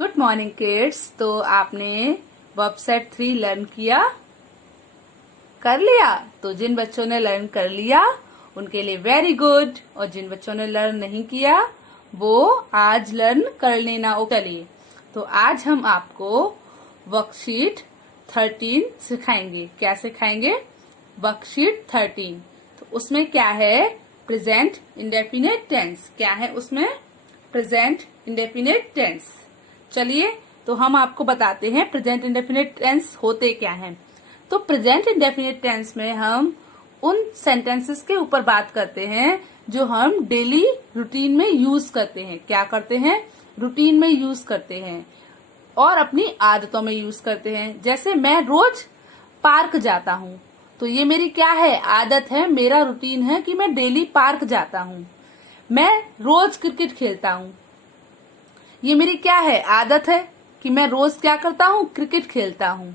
Good morning kids. तो आपने verb set 3 learn किया, कर लिया? तो जिन बच्चों ने लर्न कर लिया उनके लिए वेरी गुड, और जिन बच्चों ने लर्न नहीं किया वो आज लर्न कर लेना। चलिए, तो आज हम आपको वर्कशीट 13 सिखाएंगे। क्या सिखाएंगे? वर्कशीट 13। तो उसमें क्या है? Present indefinite tense. क्या है उसमें? Present indefinite tense. चलिए, तो हम आपको बताते हैं प्रेजेंट इंडेफिनिट टेंस होते क्या हैं। तो प्रेजेंट इंडेफिनिट टेंस में हम उन सेंटेंसेस के ऊपर बात करते हैं जो हम डेली रूटीन में यूज करते हैं। क्या करते हैं? रूटीन में यूज करते हैं और अपनी आदतों में यूज करते हैं। जैसे मैं रोज पार्क जाता हूँ, तो ये मेरी क्या है? आदत है, मेरा रूटीन है कि मैं डेली पार्क जाता हूँ। मैं रोज क्रिकेट खेलता हूँ, ये मेरी क्या है? आदत है कि मैं रोज क्या करता हूँ? क्रिकेट खेलता हूँ।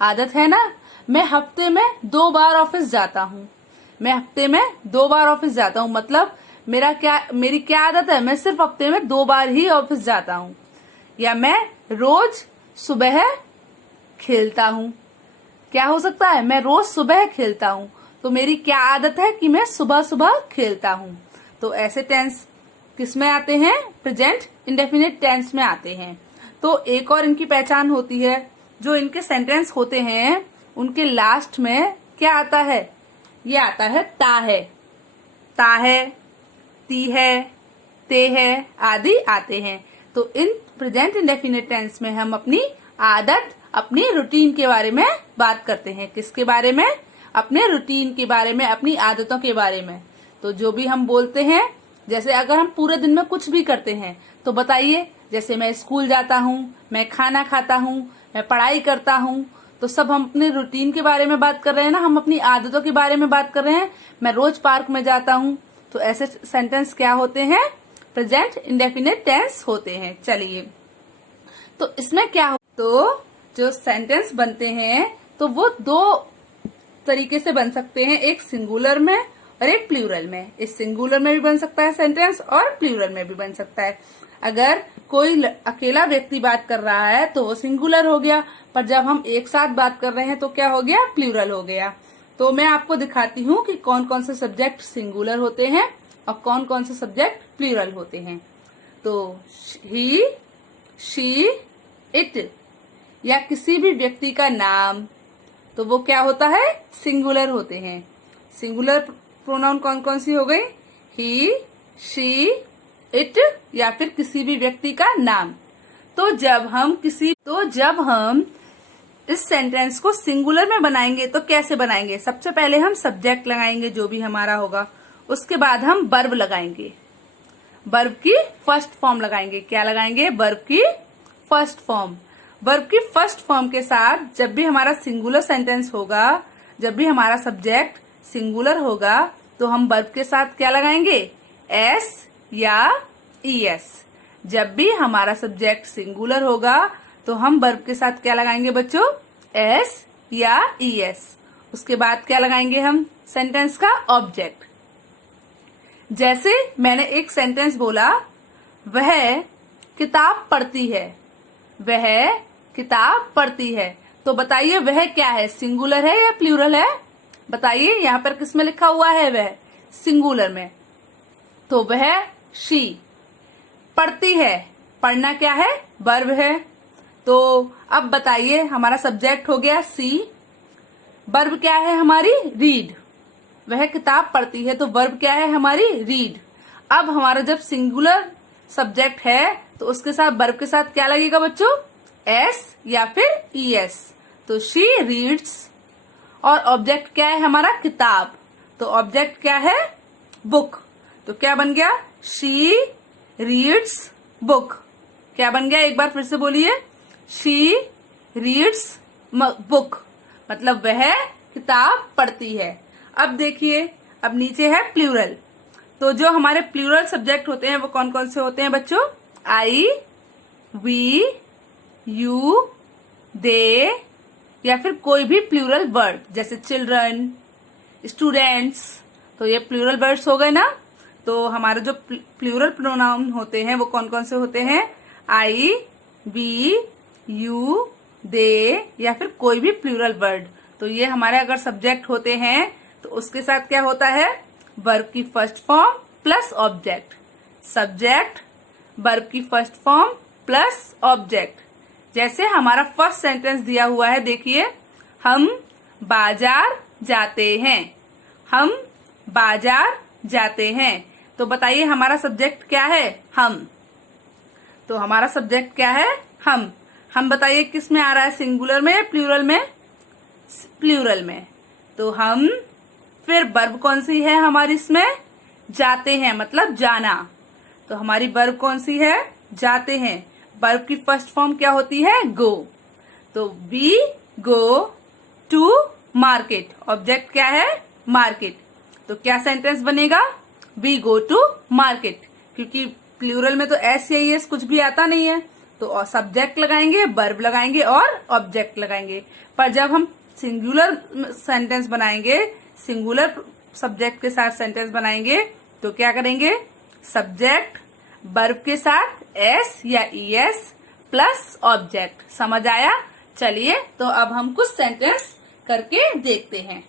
आदत है ना। मैं हफ्ते में 2 बार ऑफिस जाता हूँ, मैं हफ्ते में 2 बार ऑफिस जाता हूँ, मतलब मेरी क्या आदत है? मैं सिर्फ हफ्ते में 2 बार ही ऑफिस जाता हूँ। या मैं रोज सुबह खेलता हूँ। क्या हो सकता है? मैं रोज सुबह खेलता हूँ, तो मेरी क्या आदत है कि मैं सुबह सुबह खेलता हूँ। तो ऐसे टेंस किस में आते हैं? प्रेजेंट इंडेफिनिट टेंस में आते हैं। तो एक और इनकी पहचान होती है, जो इनके सेंटेंस होते हैं उनके लास्ट में क्या आता है? ये आता है ता है। ता है, ती है, ते है आदि आते हैं। तो इन प्रेजेंट इंडेफिनिट टेंस में हम अपनी आदत, अपनी रूटीन के बारे में बात करते हैं। किसके बारे में? अपने रूटीन के बारे में, अपनी आदतों के बारे में। तो जो भी हम बोलते हैं, जैसे अगर हम पूरे दिन में कुछ भी करते हैं तो बताइए, जैसे मैं स्कूल जाता हूँ, मैं खाना खाता हूँ, मैं पढ़ाई करता हूँ, तो सब हम अपने रूटीन के बारे में बात कर रहे हैं ना, हम अपनी आदतों के बारे में बात कर रहे हैं। मैं रोज पार्क में जाता हूँ, तो ऐसे सेंटेंस क्या होते हैं? प्रेजेंट इंडेफिनिट टेंस होते हैं। चलिए, तो इसमें क्या हो, तो जो सेंटेंस बनते हैं तो वो 2 तरीके से बन सकते हैं, एक सिंगुलर में और एक प्लूरल में। इस सिंगुलर में भी बन सकता है सेंटेंस और प्लूरल में भी बन सकता है। अगर कोई अकेला व्यक्ति बात कर रहा है तो वो सिंगुलर हो गया, पर जब हम एक साथ बात कर रहे हैं तो क्या हो गया? प्लूरल हो गया। तो मैं आपको दिखाती हूँ कि कौन कौन से सब्जेक्ट सिंगुलर होते हैं और कौन कौन से सब्जेक्ट प्लूरल होते हैं। तो ही, शी, इट या किसी भी व्यक्ति का नाम, तो वो क्या होता है? सिंगुलर होते हैं। सिंगुलर प्रोनाउन कौन कौन सी हो गई? ही, शी, इट या फिर किसी भी व्यक्ति का नाम। तो जब हम इस सेंटेंस को सिंगुलर में बनाएंगे तो कैसे बनाएंगे? सबसे पहले हम सब्जेक्ट लगाएंगे, जो भी हमारा होगा। उसके बाद हम वर्ब लगाएंगे, वर्ब की फर्स्ट फॉर्म लगाएंगे। क्या लगाएंगे? वर्ब की फर्स्ट फॉर्म। वर्ब की फर्स्ट फॉर्म के साथ जब भी हमारा सिंगुलर सेंटेंस होगा, जब भी हमारा सब्जेक्ट सिंगुलर होगा, तो हम वर्ब के साथ क्या लगाएंगे? एस या ईएस। जब भी हमारा सब्जेक्ट सिंगुलर होगा तो हम वर्ब के साथ क्या लगाएंगे बच्चों? एस या ईएस। उसके बाद क्या लगाएंगे हम? सेंटेंस का ऑब्जेक्ट। जैसे मैंने एक सेंटेंस बोला, वह किताब पढ़ती है, वह किताब पढ़ती है। तो बताइए वह क्या है? सिंगुलर है या प्लूरल है? बताइए, यहाँ पर किस में लिखा हुआ है? वह सिंगुलर में। तो वह शी पढ़ती है। पढ़ना क्या है? वर्ब है। तो अब बताइए, हमारा सब्जेक्ट हो गया सी, वर्ब क्या है हमारी? रीड। वह किताब पढ़ती है, तो वर्ब क्या है हमारी? रीड। अब हमारा जब सिंगुलर सब्जेक्ट है तो उसके साथ वर्ब के साथ क्या लगेगा बच्चों? एस या फिर ईएस। तो शी रीड्स, और ऑब्जेक्ट क्या है हमारा? किताब। तो ऑब्जेक्ट क्या है? बुक। तो क्या बन गया? She reads book. क्या बन गया? एक बार फिर से बोलिए, शी रीड्स बुक, मतलब वह किताब पढ़ती है। अब देखिए, अब नीचे है प्लूरल। तो जो हमारे प्लूरल सब्जेक्ट होते हैं वो कौन कौन से होते हैं बच्चों? आई, वी, यू, दे या फिर कोई भी प्लूरल वर्ड, जैसे चिल्ड्रन, स्टूडेंट्स। तो ये प्लूरल वर्ड्स हो गए ना। तो हमारे जो प्लूरल प्रोनाउन होते हैं वो कौन कौन से होते हैं? आई, वी, यू, दे या फिर कोई भी प्लूरल वर्ड। तो ये हमारे अगर सब्जेक्ट होते हैं तो उसके साथ क्या होता है, वर्ब की first form plus object. Subject, verb की फर्स्ट फॉर्म प्लस ऑब्जेक्ट। जैसे हमारा फर्स्ट सेंटेंस दिया हुआ है, देखिए, हम बाजार जाते हैं। हम बाजार जाते हैं। तो बताइए हमारा सब्जेक्ट क्या है, हम। तो हमारा सब्जेक्ट क्या है, हम। हम बताइए किस में आ रहा है, सिंगुलर में या प्लूरल में? प्लूरल में। तो हम, फिर वर्ब कौन सी है हमारी इसमें, जाते हैं, मतलब जाना। तो हमारी वर्ब कौन सी है, जाते हैं। वर्ब की फर्स्ट फॉर्म क्या होती है, गो। तो we go to market. Object क्या है, मार्केट। तो क्या सेंटेंस बनेगा, वी गो टू मार्केट। क्योंकि प्लूरल में तो एस या एस कुछ भी आता नहीं है, तो सब्जेक्ट लगाएंगे, वर्ब लगाएंगे और ऑब्जेक्ट लगाएंगे। पर जब हम सिंगुलर सेंटेंस बनाएंगे, सिंगुलर सब्जेक्ट के साथ सेंटेंस बनाएंगे, तो क्या करेंगे, सब्जेक्ट वर्ब के साथ एस या ईएस प्लस ऑब्जेक्ट। समझ आया? चलिए तो अब हम कुछ सेंटेंस करके देखते हैं।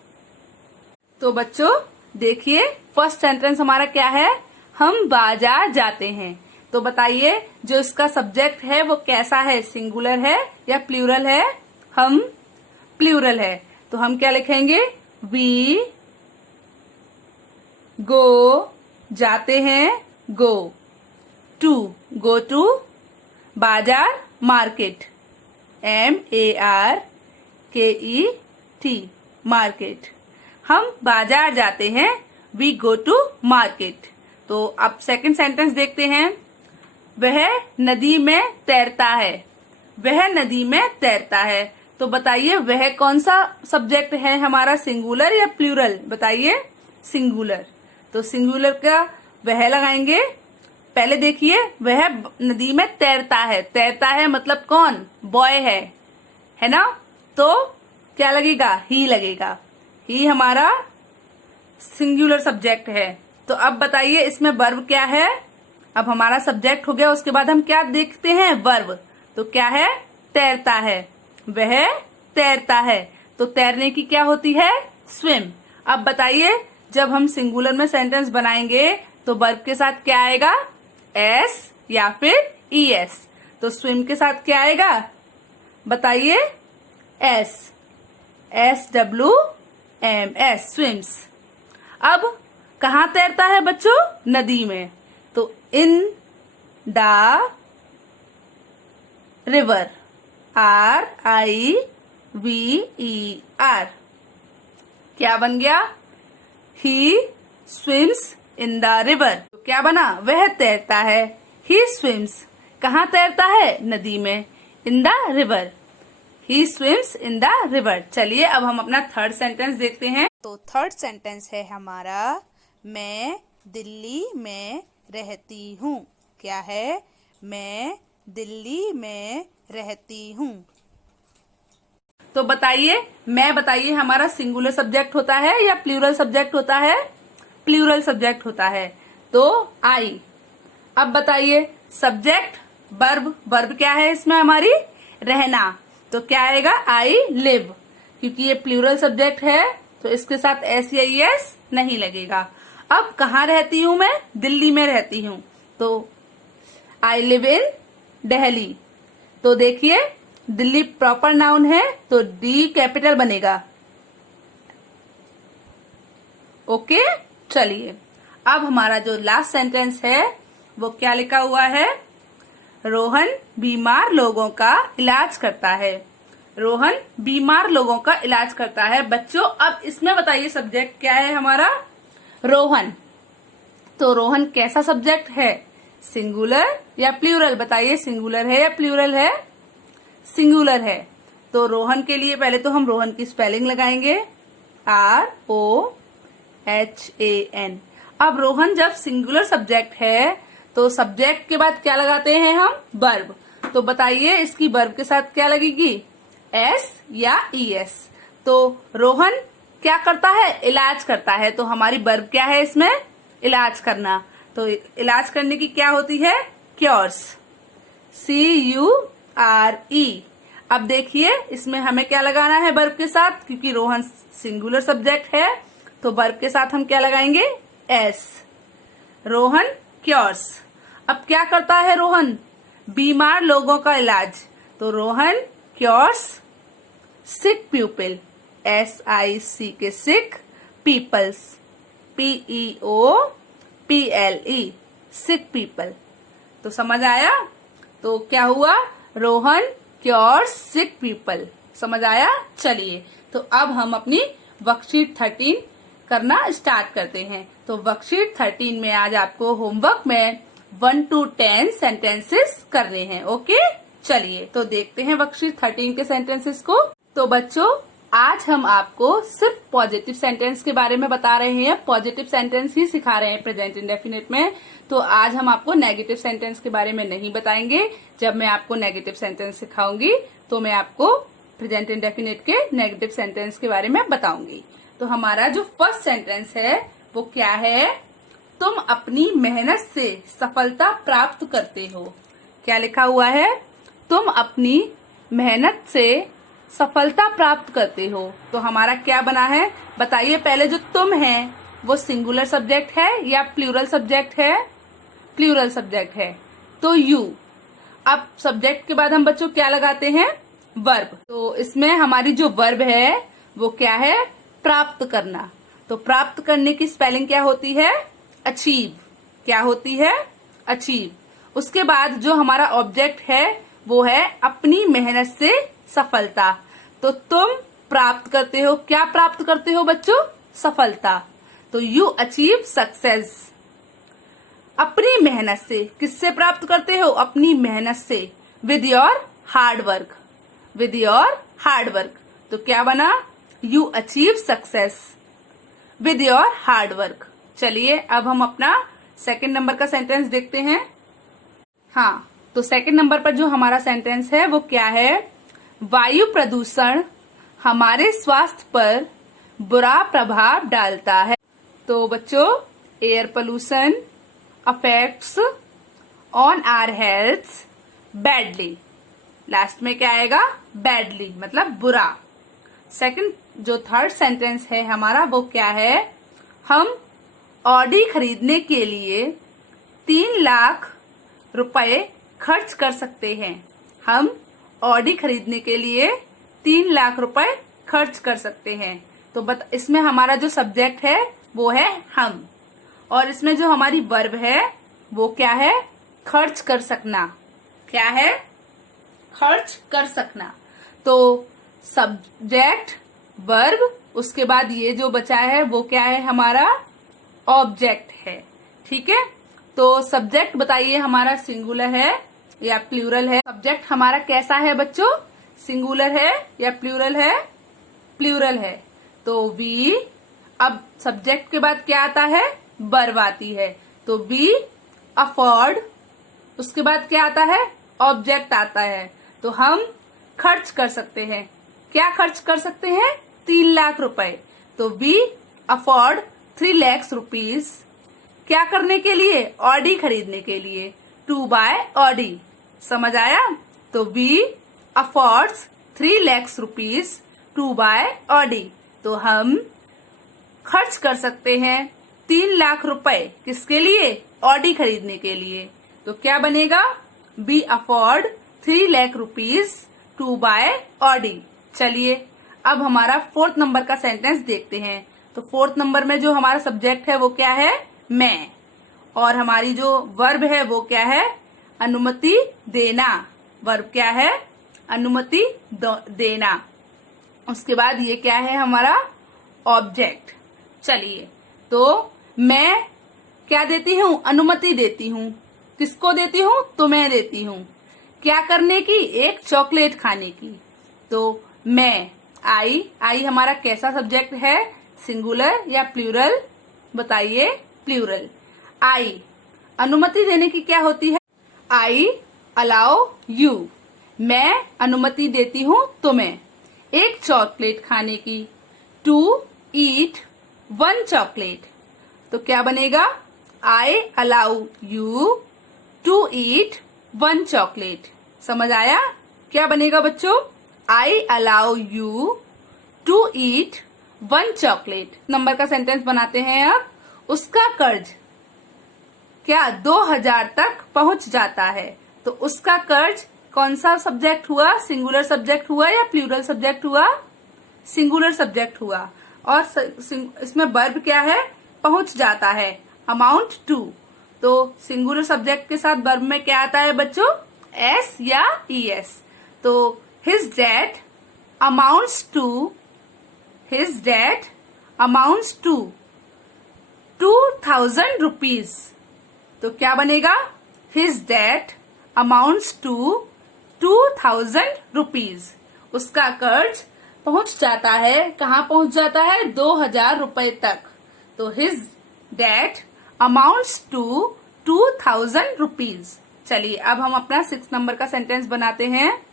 तो बच्चों देखिए, फर्स्ट सेंटेंस हमारा क्या है, हम बाजार जाते हैं। तो बताइए जो इसका सब्जेक्ट है वो कैसा है, सिंगुलर है या प्लूरल है? हम प्लूरल है। तो हम क्या लिखेंगे, वी गो, जाते हैं, गो टू, गो टू, बाजार, मार्केट, MARKET, मार्केट। हम बाजार जाते हैं, वी गो टू मार्केट। तो अब सेकंड सेंटेंस देखते हैं, वह नदी में तैरता है। वह नदी में तैरता है। तो बताइए वह कौन सा सब्जेक्ट है हमारा, सिंगुलर या प्लूरल? बताइए, सिंगुलर। तो सिंगुलर का वह लगाएंगे। पहले देखिए, वह नदी में तैरता है। तैरता है मतलब कौन, बॉय है ना? तो क्या लगेगा, ही लगेगा। ही हमारा सिंगुलर सब्जेक्ट है। तो अब बताइए इसमें वर्ब क्या है। अब हमारा सब्जेक्ट हो गया, उसके बाद हम क्या देखते हैं, वर्ब। तो क्या है, तैरता है। वह तैरता है। तो तैरने की क्या होती है, स्विम। अब बताइए जब हम सिंगुलर में सेंटेंस बनाएंगे तो वर्ब के साथ क्या आएगा, एस या फिर ईएस। तो स्विम के साथ क्या आएगा, बताइए, SWMS, स्विम्स। अब कहाँ तैरता है बच्चों, नदी में। तो इन द रिवर, RIVER। क्या बन गया, ही स्विम्स इन द रिवर। तो क्या बना, वह तैरता है, ही स्विम्स। कहाँ तैरता है, नदी में, in the river. He swims in the river. चलिए अब हम अपना थर्ड सेंटेंस देखते हैं। तो थर्ड सेंटेंस है हमारा, मैं दिल्ली में रहती हूँ। क्या है, मैं दिल्ली में रहती हूँ। तो बताइए, मैं बताइए हमारा सिंगुलर सब्जेक्ट होता है या प्लूरल सब्जेक्ट होता है? प्लूरल सब्जेक्ट होता है। तो आई। अब बताइए सब्जेक्ट, वर्ब। वर्ब क्या है इसमें हमारी, रहना। तो क्या आएगा, आई लिव। क्योंकि ये प्लूरल सब्जेक्ट है तो इसके साथ एस या ईएस नहीं लगेगा। अब कहाँ रहती हूँ मैं, दिल्ली में रहती हूँ। तो आई लिव इन दिल्ली। तो देखिए दिल्ली प्रॉपर नाउन है तो डी कैपिटल बनेगा। ओके, चलिए अब हमारा जो लास्ट सेंटेंस है वो क्या लिखा हुआ है, रोहन बीमार लोगों का इलाज करता है। रोहन बीमार लोगों का इलाज करता है। बच्चों अब इसमें बताइए सब्जेक्ट क्या है हमारा, रोहन। तो रोहन कैसा सब्जेक्ट है, सिंगुलर या प्लूरल? बताइए सिंगुलर है या प्लूरल है? सिंगुलर है। तो रोहन के लिए पहले तो हम रोहन की स्पेलिंग लगाएंगे, ROHAN। अब रोहन जब सिंगुलर सब्जेक्ट है तो सब्जेक्ट के बाद क्या लगाते हैं हम, वर्ब। तो बताइए इसकी वर्ब के साथ क्या लगेगी, एस या ईएस। तो रोहन क्या करता है, इलाज करता है। तो हमारी वर्ब क्या है इसमें, इलाज करना। तो इलाज करने की क्या होती है, क्योर्स, SRE। अब देखिए इसमें हमें क्या लगाना है वर्ब के साथ, क्योंकि रोहन सिंगुलर सब्जेक्ट है तो वर्ब के साथ हम क्या लगाएंगे, S। रोहन क्योर्स। अब क्या करता है रोहन, बीमार लोगों का इलाज, तो Rohan cures sick people, SIC के sick, peoples PEOPLE, sick people. तो समझ आया, तो क्या हुआ, रोहन क्योर्स सिक पीपल। समझ आया। चलिए तो अब हम अपनी वर्कशीट 13 करना स्टार्ट करते हैं। तो वर्कशीट 13 में आज आपको होमवर्क में 1 to 10 सेंटेंसेस करने हैं। ओके, चलिए तो देखते हैं वर्कशीट 13 के सेंटेंसेस को। तो बच्चों आज हम आपको सिर्फ पॉजिटिव सेंटेंस के बारे में बता रहे हैं, पॉजिटिव सेंटेंस ही सिखा रहे हैं प्रेजेंट इंडेफिनिट में। तो आज हम आपको नेगेटिव सेंटेंस के बारे में नहीं बताएंगे। जब मैं आपको नेगेटिव सेंटेंस सिखाऊंगी तो मैं आपको प्रेजेंट इंडेफिनिट के नेगेटिव सेंटेंस के बारे में बताऊंगी। तो हमारा जो फर्स्ट सेंटेंस है वो क्या है, तुम अपनी मेहनत से सफलता प्राप्त करते हो। क्या लिखा हुआ है, तुम अपनी मेहनत से सफलता प्राप्त करते हो। तो हमारा क्या बना है बताइए, पहले जो तुम है वो सिंगुलर सब्जेक्ट है या प्लूरल सब्जेक्ट है, प्लूरल सब्जेक्ट है, तो यू। अब सब्जेक्ट के बाद हम बच्चों क्या लगाते हैं, वर्ब। तो इसमें हमारी जो वर्ब है वो क्या है, प्राप्त करना। तो प्राप्त करने की स्पेलिंग क्या होती है, अचीव। क्या होती है, अचीव। उसके बाद जो हमारा ऑब्जेक्ट है वो है अपनी मेहनत से सफलता। तो तुम प्राप्त करते हो, क्या प्राप्त करते हो बच्चों, सफलता। तो यू अचीव सक्सेस। अपनी मेहनत से, किससे प्राप्त करते हो, अपनी मेहनत से, with your hard work, with your hard work. तो क्या बना, you achieve success with your hard work. चलिए अब हम अपना सेकंड नंबर का सेंटेंस देखते हैं। हाँ, तो सेकंड नंबर पर जो हमारा सेंटेंस है वो क्या है, वायु प्रदूषण हमारे स्वास्थ्य पर बुरा प्रभाव डालता है। तो बच्चों air pollution affects on our health badly. Last में क्या आएगा, बैडली मतलब बुरा। सेकंड जो थर्ड सेंटेंस है हमारा वो क्या है, हम ऑडी खरीदने के लिए 3 लाख रुपए खर्च कर सकते हैं। हम ऑडी खरीदने के लिए 3 लाख रुपए खर्च कर सकते हैं। तो इसमें हमारा जो सब्जेक्ट है वो है हम, और इसमें जो हमारी वर्ब है वो क्या है, खर्च कर सकना। क्या है, खर्च कर सकना। तो सब्जेक्ट वर्ब, उसके बाद ये जो बचा है वो क्या है, हमारा ऑब्जेक्ट है। ठीक है, तो सब्जेक्ट बताइए हमारा सिंगुलर है या प्लूरल है। सब्जेक्ट हमारा कैसा है बच्चों, सिंगुलर है या प्लूरल है, प्लूरल है। तो वी, अब सब्जेक्ट के बाद क्या आता है, वर्ब आती है। तो वी अफोर्ड, उसके बाद क्या आता है, ऑब्जेक्ट आता है। तो हम खर्च कर सकते हैं, क्या खर्च कर सकते हैं, 3 लाख रुपए। तो वी अफोर्ड 3 lakhs rupees, क्या करने के लिए, ऑडी खरीदने के लिए, टू बाय ऑडी। समझ आया। तो we affords 3 lakhs rupees to buy Audi. तो हम खर्च कर सकते हैं 3 लाख रुपए, किसके लिए, ऑडी खरीदने के लिए। तो क्या बनेगा, we afford 3 lakh rupees to buy Audi. चलिए अब हमारा 4th नंबर का सेंटेंस देखते हैं। तो 4th नंबर में जो हमारा सब्जेक्ट है वो क्या है, मैं, और हमारी जो वर्ब है वो क्या है, अनुमति देना। वर्ब क्या है, अनुमति देना। उसके बाद ये क्या है, हमारा ऑब्जेक्ट। चलिए तो मैं क्या देती हूँ, अनुमति देती हूँ। किसको देती हूँ, तुम्हें देती हूँ। क्या करने की, एक चॉकलेट खाने की। तो मैं, आई हमारा कैसा सब्जेक्ट है, सिंगुलर या प्लूरल, बताइए, प्लूरल। आई अनुमति देने की क्या होती है, आई अलाउ यू, मैं अनुमति देती हूँ तुम्हें एक चॉकलेट खाने की। To eat 1 chocolate. तो क्या बनेगा, I allow you to eat 1 chocolate. समझ आया। क्या बनेगा बच्चों? I allow you to eat 1 chocolate. Number का सेंटेंस बनाते हैं अब। उसका कर्ज क्या 2000 तक पहुंच जाता है? तो उसका कर्ज कौन सा सब्जेक्ट हुआ? सिंगुलर सब्जेक्ट हुआ या प्लूरल सब्जेक्ट हुआ? सिंगुलर सब्जेक्ट हुआ। और इसमें वर्ब क्या है? पहुंच जाता है, अमाउंट टू। तो सिंगुलर सब्जेक्ट के साथ वर्ब में क्या आता है बच्चों? एस या ईएस। तो his debt amounts to 2000 rupees. तो क्या बनेगा? His debt amounts to 2000 rupees. उसका कर्ज पहुंच जाता है, कहाँ पहुंच जाता है? 2000 रुपए तक। तो his debt amounts to 2000 rupees. चलिए अब हम अपना 6 नंबर का सेंटेंस बनाते हैं।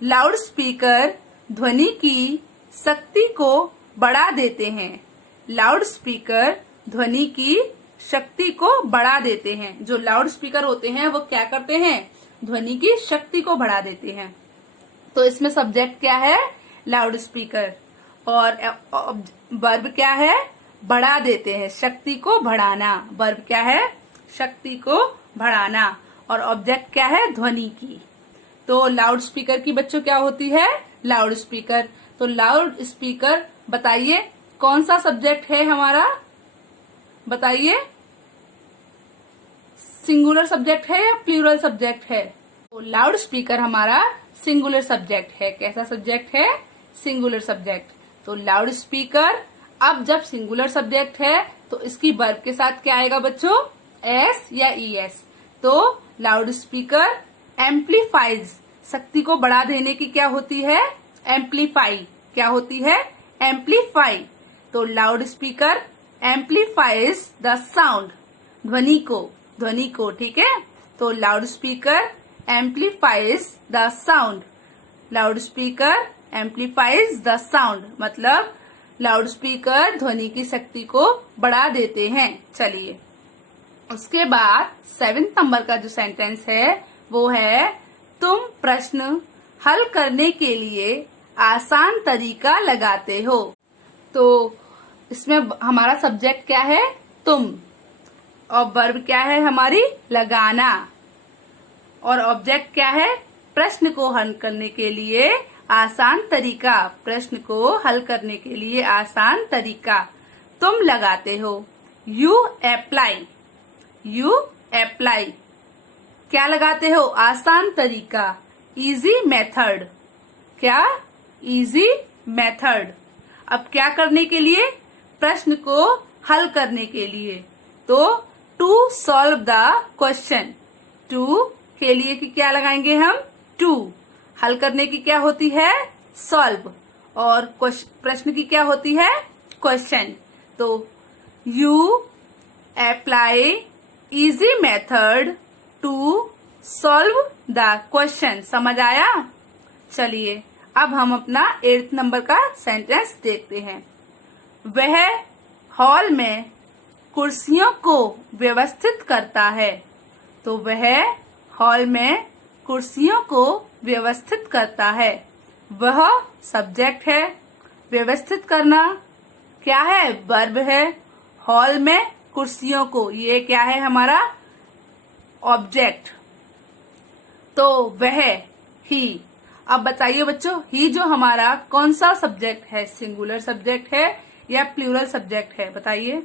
लाउड स्पीकर ध्वनि की शक्ति को बढ़ा देते हैं। लाउड स्पीकर ध्वनि की शक्ति को बढ़ा देते हैं। जो लाउड स्पीकर होते हैं वो क्या करते हैं? ध्वनि की शक्ति को बढ़ा देते हैं। तो इसमें सब्जेक्ट क्या है? Loud speaker. और वर्ब क्या है? बढ़ा देते हैं, शक्ति को बढ़ाना। वर्ब क्या है? शक्ति को बढ़ाना। और ऑब्जेक्ट क्या है? ध्वनि की। तो लाउड स्पीकर की बच्चों क्या होती है? Loud speaker. तो लाउड स्पीकर बताइए कौन सा सब्जेक्ट है हमारा? बताइए, सिंगुलर सब्जेक्ट है या प्लूरल सब्जेक्ट है? तो लाउड स्पीकर हमारा सिंगुलर सब्जेक्ट है। कैसा सब्जेक्ट है? Singular subject. तो लाउड स्पीकर, अब जब सिंगुलर सब्जेक्ट है तो इसकी वर्ब के साथ क्या आएगा बच्चों? एस या ईएस। तो लाउड स्पीकर एम्पलीफाइज, शक्ति को बढ़ा देने की क्या होती है? एम्पलीफाई। क्या होती है? एम्पलीफाई। तो loud speaker amplifies the sound, ध्वनि को, ठीक है। तो loud speaker amplifies the sound. Loud speaker amplifies the sound मतलब लाउड स्पीकर ध्वनि की शक्ति को बढ़ा देते हैं। चलिए उसके बाद 7 नंबर का जो सेंटेंस है वो है, तुम प्रश्न हल करने के लिए आसान तरीका लगाते हो। तो इसमें हमारा सब्जेक्ट क्या है? तुम। और वर्ब क्या है हमारी? लगाना। और ऑब्जेक्ट क्या है? प्रश्न को हल करने के लिए आसान तरीका। प्रश्न को हल करने के लिए आसान तरीका तुम लगाते हो। You apply. क्या लगाते हो? आसान तरीका, इजी मेथड। क्या? Easy method. अब क्या करने के लिए? प्रश्न को हल करने के लिए। तो to solve the question. To के लिए की क्या लगाएंगे हम? टू। हल करने की क्या होती है? सॉल्व। और प्रश्न की क्या होती है? क्वेश्चन। तो you apply easy method to solve the question. समझ आया? चलिए अब हम अपना 8 नंबर का सेंटेंस देखते हैं। वह हॉल में कुर्सियों को व्यवस्थित करता है। तो वह हॉल में कुर्सियों को व्यवस्थित करता है। वह सब्जेक्ट है। व्यवस्थित करना क्या है? वर्ब है। हॉल में कुर्सियों को, ये क्या है हमारा? ऑब्जेक्ट। तो वह, ही। अब बताइए बच्चों, ही जो हमारा कौन सा सब्जेक्ट है? सिंगुलर सब्जेक्ट है या प्लूरल सब्जेक्ट है? बताइए।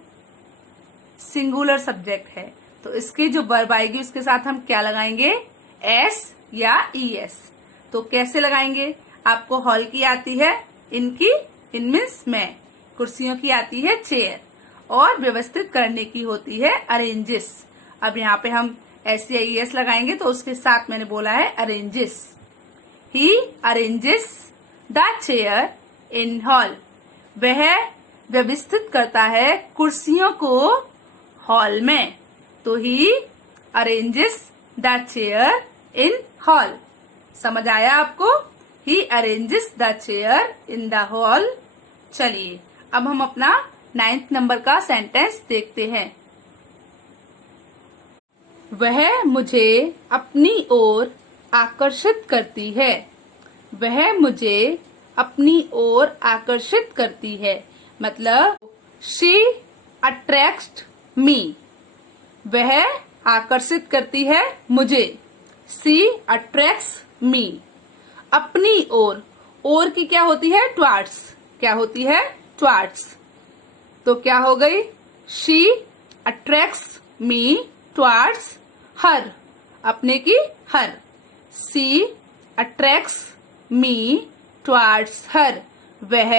सिंगुलर सब्जेक्ट है। तो इसकी जो वर्ब आएगी उसके साथ हम क्या लगाएंगे? एस या ईएस। तो कैसे लगाएंगे? आपको हॉल की आती है, इनकी, इन मीन्स में। कुर्सियों की आती है चेयर। और व्यवस्थित करने की होती है अरेंजेस। अब यहाँ पे हम एस या ईएस लगाएंगे तो उसके साथ मैंने बोला है arranges. He arranges the chair in hall. वह व्यवस्थित करता है कुर्सियों को हॉल में। तो he arranges the chair in hall. समझ आया आपको? He arranges the chair in the hall. चलिए अब हम अपना 9th नंबर का सेंटेंस देखते हैं। वह मुझे अपनी ओर आकर्षित करती है। वह मुझे अपनी ओर आकर्षित करती है। मतलब शी अट्रैक्ट्स मी। वह आकर्षित करती है मुझे। शी अट्रैक्ट्स मी। अपनी ओर की क्या होती है? टुवर्ड्स। क्या होती है? टुवर्ड्स। तो क्या हो गई? She attracts me towards her. अपने की हर। She attracts me towards her. वह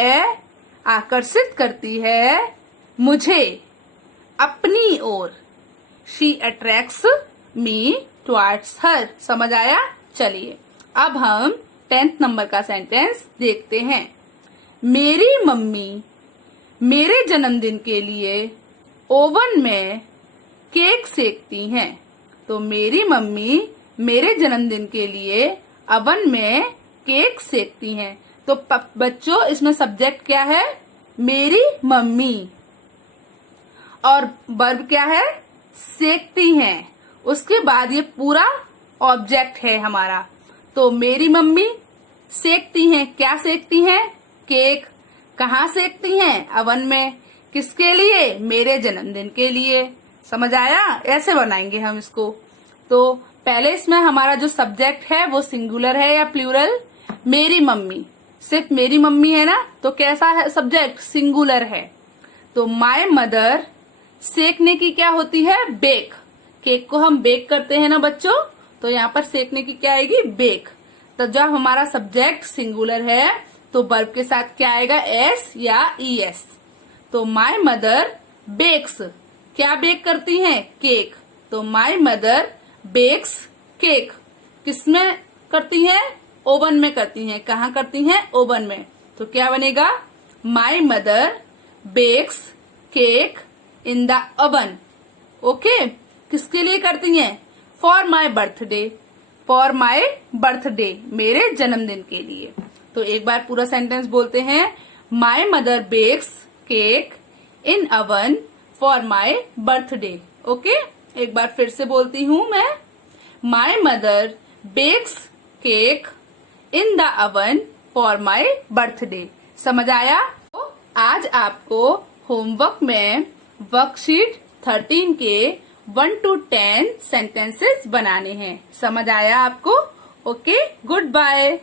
आकर्षित करती है मुझे अपनी ओर। She attracts me towards her. समझ आया? चलिए अब हम 10th नंबर का सेंटेंस देखते हैं। मेरी मम्मी मेरे जन्मदिन के लिए ओवन में केक सेकती हैं। तो मेरी मम्मी मेरे जन्मदिन के लिए ओवन में केक सेकती हैं। तो बच्चों इसमें सब्जेक्ट क्या है? मेरी मम्मी। और वर्ब क्या है? सेकती हैं। उसके बाद ये पूरा ऑब्जेक्ट है हमारा। तो मेरी मम्मी सेकती हैं। क्या सेकती हैं? केक। कहाँ सेकती हैं? ओवन में। किसके लिए? मेरे जन्मदिन के लिए। समझ आया? ऐसे बनाएंगे हम इसको। तो पहले इसमें हमारा जो सब्जेक्ट है वो सिंगुलर है या प्लूरल? मेरी मम्मी। सिर्फ मेरी मम्मी है ना, तो कैसा है सब्जेक्ट? सिंगुलर है। तो माय मदर सेकने की क्या होती है? बेक। केक को हम बेक करते हैं ना बच्चों, तो यहाँ पर सेकने की क्या आएगी? बेक। तो जब हमारा सब्जेक्ट सिंगुलर है तो वर्ब के साथ क्या आएगा? एस या ईएस। तो माय मदर बेक्स। क्या बेक करती हैं? केक। तो माय मदर बेक्स केक। किसमें करती हैं? ओवन में करती हैं। कहाँ करती हैं? ओवन में। तो क्या बनेगा? My mother bakes cake in the oven. Okay. किसके लिए करती हैं? For my birthday. For my birthday, मेरे जन्मदिन के लिए। तो एक बार पूरा सेंटेंस बोलते हैं। My mother bakes cake in oven for my birthday. Okay. एक बार फिर से बोलती हूँ मैं। My mother bakes cake in the oven for my birthday. समझ आया? तो आज आपको होमवर्क में वर्कशीट 13 के 1 to 10 सेंटेंसेस बनाने हैं। समझ आया आपको? Okay, good bye.